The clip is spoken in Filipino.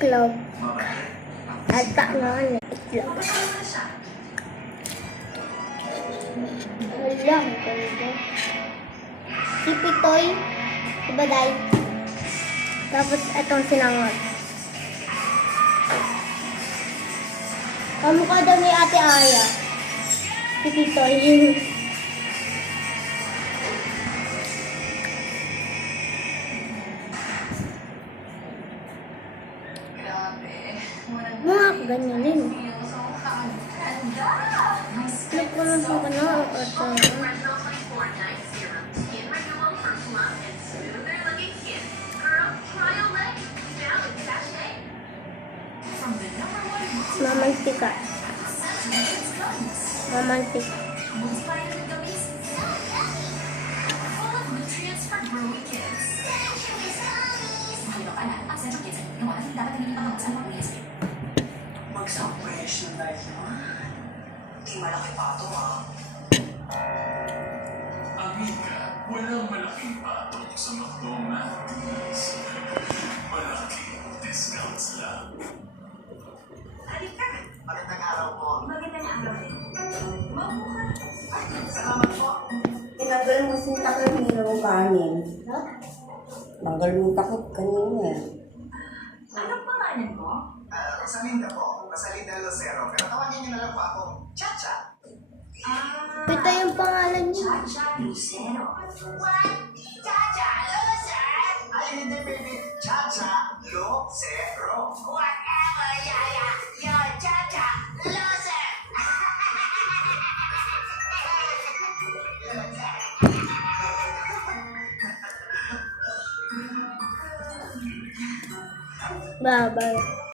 itlog. At naman itlog. Wala, ang ganda. Si Pitoy, diba day? Tapos itong sinangot. Kamukha daw ni Ate Aya. Si Pitoy. Mga ganyan din. Nagpunan ko na ito. Mamantika. Mamantika. Mag-celebration tayo. Di malaki pa ito, ha? Amiga, walang malaking patong sa McDonald's. Malaking discounts lang. Halika! Magandang araw po. Magandang araw din. Ay, salamat po. Tinanggal mo si takot ng kanin. Ha? Tanggal mo takot kanina. Anong pangalan mo? Rosalinda po. Rosalinda Lucero. Pero tawagin niyo na lang po akong Chacha. Ito yung pangalan niya. Chacha Lucero. What? Chacha Lucero? Ay, hindi, baby. Chacha Lucero. Whatever, Yaya. You're Chacha Lucero. Bye-bye.